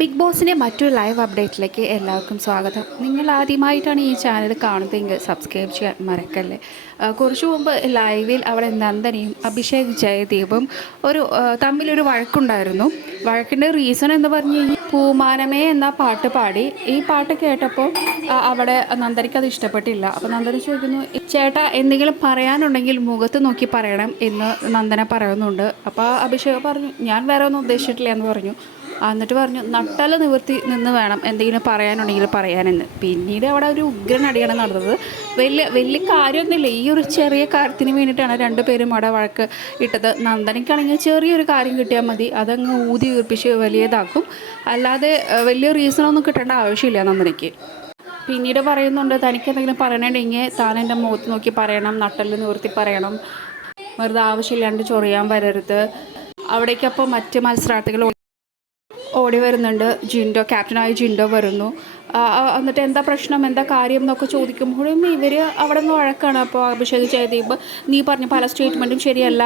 Big ബോസിന്റെ മറ്റൊരു live അപ്ഡേറ്റിലേക്ക് എല്ലാവർക്കും സ്വാഗതം. നിങ്ങൾ ആദ്യമായിട്ടാണ് ഈ ചാനൽ കാണുന്നതെങ്കിൽ സബ്സ്ക്രൈബ് ചെയ്യാൻ മറക്കല്ലേ? കുറച്ച് മുമ്പ് ലൈവിൽ അവിടെ നന്ദനയും അഭിഷേക് ജയദീപും ഒരു തമ്മിലൊരു വഴക്കുണ്ടായിരുന്നു. വഴക്കിന്റെ റീസൺ എന്ന് പറഞ്ഞു കഴിഞ്ഞാൽ പൂമാനമേ എന്ന പാട്ട് പാടി. ഈ പാട്ട് കേട്ടപ്പോൾ അവിടെ നന്ദനയ്ക്ക് അത് ഇഷ്ടപ്പെട്ടില്ല. അപ്പോൾ നന്ദന ചോദിക്കുന്നു ചേട്ടാ എന്തെങ്കിലും പറയാനുണ്ടെങ്കിൽ മുഖത്ത് നോക്കി പറയണം എന്ന് നന്ദന പറയുന്നുണ്ട്. അപ്പോൾ അഭിഷേക് പറഞ്ഞു ഞാൻ വേറെ ഒന്നും ഉദ്ദേശിച്ചിട്ടില്ല എന്ന് പറഞ്ഞു. എന്നിട്ട് പറഞ്ഞു നട്ടല നിവർത്തി നിന്ന് വേണം എന്തെങ്കിലും പറയാനുണ്ടെങ്കിൽ പറയാനെന്ന്. പിന്നീട് അവിടെ ഒരു ഉഗ്രൻ അടിയാണ് നടന്നത്. വലിയ വലിയ കാര്യമൊന്നുമില്ല. ഈ ഒരു ചെറിയ കാര്യത്തിന് വേണ്ടിയിട്ടാണ് രണ്ടുപേരും അവിടെ വഴക്ക് ഇട്ടത്. നന്ദനയ്ക്കാണെങ്കിൽ ചെറിയൊരു കാര്യം കിട്ടിയാൽ മതി. അതങ്ങ് ഊതി വീർപ്പിച്ച് വലിയതാക്കും. അല്ലാതെ വലിയ റീസണൊന്നും കിട്ടേണ്ട ആവശ്യമില്ല നന്ദനയ്ക്ക്. പിന്നീട് പറയുന്നുണ്ട് തനിക്ക് എന്തെങ്കിലും പറയണമെങ്കിൽ താൻ എന്റെ മുഖത്ത് നോക്കി പറയണം നട്ടൽ നിവർത്തി പറയണം. വെറുതെ ആവശ്യമില്ലാണ്ട് ചൊറിയാൻ വരരുത്. അവിടേക്കപ്പോൾ മറ്റ് മത്സരാർത്ഥികൾ ഓടി വരുന്നുണ്ട്. ജിൻഡോ ക്യാപ്റ്റനായ ജിൻഡോ വരുന്നു. എന്നിട്ട് എന്താ പ്രശ്നം? എന്താ കാര്യം എന്നൊക്കെ ചോദിക്കുമ്പോഴും ഇവർ അവിടെ നിന്ന് വഴക്കാണ്. അപ്പോൾ അഭിഷേക് ജയദീപ് നീ പറഞ്ഞ പല സ്റ്റേറ്റ്മെന്റും ശരിയല്ല.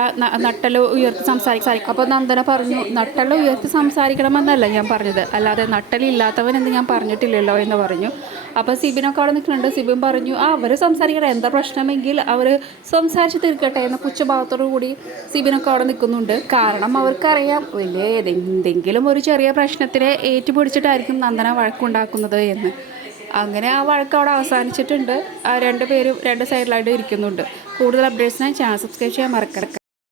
നട്ടൽ ഉയർത്തി സംസാരിക്കും അപ്പോൾ നന്ദന പറഞ്ഞു നട്ടൽ ഉയർത്തി സംസാരിക്കണമെന്നല്ല ഞാൻ പറഞ്ഞത്. അല്ലാതെ നട്ടലില്ലാത്തവൻ എന്ന് ഞാൻ പറഞ്ഞിട്ടില്ലല്ലോ എന്ന് പറഞ്ഞു. അപ്പോൾ സിബിനൊക്കെ അവിടെ നിൽക്കുന്നുണ്ട്. സിബിൻ പറഞ്ഞു ആ അവർ സംസാരിക്കട്ടെ. എന്താ പ്രശ്നമെങ്കിൽ അവർ സംസാരിച്ച് തീർക്കട്ടെ എന്ന പുച്ഛഭാവത്തോടു കൂടി സിബിനൊക്കെ അവിടെ നിൽക്കുന്നുണ്ട്. കാരണം അവർക്കറിയാം വലിയ ഏതെന്തെങ്കിലും ഒരു ചെറിയ പ്രശ്നത്തിനെ ഏറ്റുപിടിച്ചിട്ടായിരിക്കും നന്ദന വഴക്കുണ്ടാക്കുന്നത് എന്ന്. അങ്ങനെ ആ വഴക്ക് അവിടെ അവസാനിച്ചിട്ടുണ്ട്. ആ രണ്ട് പേരും രണ്ട് സൈഡിലായിട്ട് ഇരിക്കുന്നുണ്ട്. കൂടുതൽ അപ്ഡേറ്റ്സിനായി ചാനൽ സബ്സ്ക്രൈബ് ചെയ്യാൻ മറക്കടക്ക